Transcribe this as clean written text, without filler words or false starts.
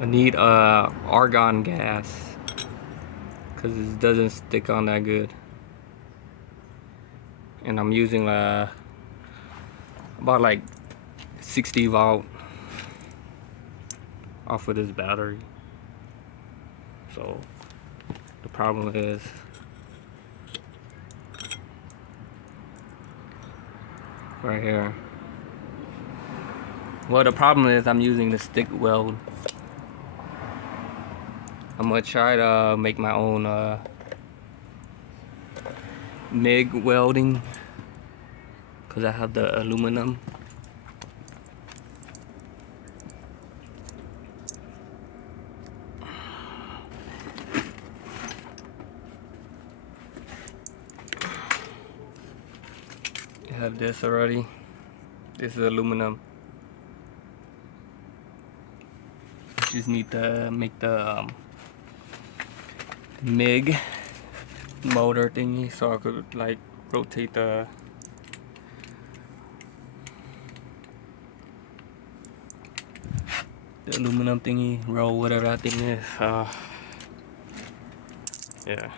I need argon gas because it doesn't stick on that good. And I'm using about like 60 volt off of this battery. So the problem is right here. Well, the problem is I'm using the stick weld. I'm gonna try to make my own MIG welding because I have the aluminum. I have this already. This is aluminum. Just need to make the MIG motor thingy so I could like rotate the aluminum thingy, roll whatever that thing is. Yeah.